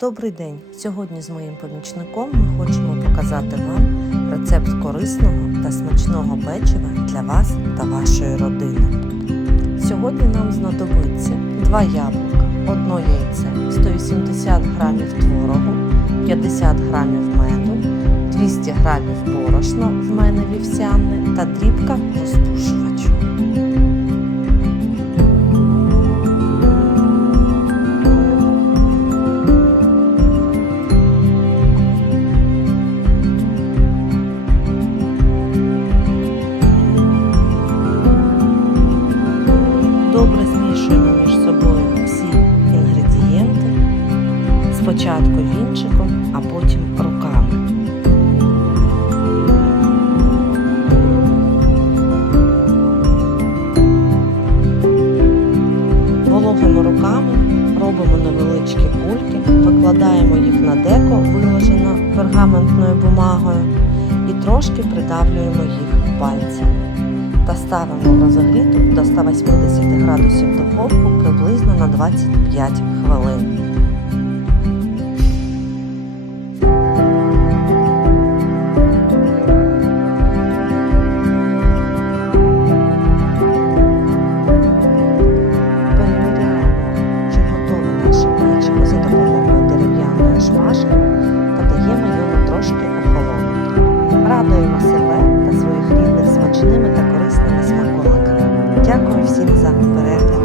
Добрий день! Сьогодні з моїм помічником ми хочемо показати вам рецепт корисного та смачного печива для вас та вашої родини. Сьогодні нам знадобиться 2 яблука, 1 яйце, 180 г творогу, 50 г меду, 200 г борошна в мене вівсяне та дрібка розпушувачу. Добре змішуємо між собою всі інгредієнти. Спочатку вінчиком, а потім руками. Вологими руками робимо невеличкі кульки, викладаємо їх на деко, виложено пергаментною бумагою, і трошки придавлюємо їх пальцями та ставимо в розогріту до 180 градусів духовку приблизно на 25 хвилин. utilizamos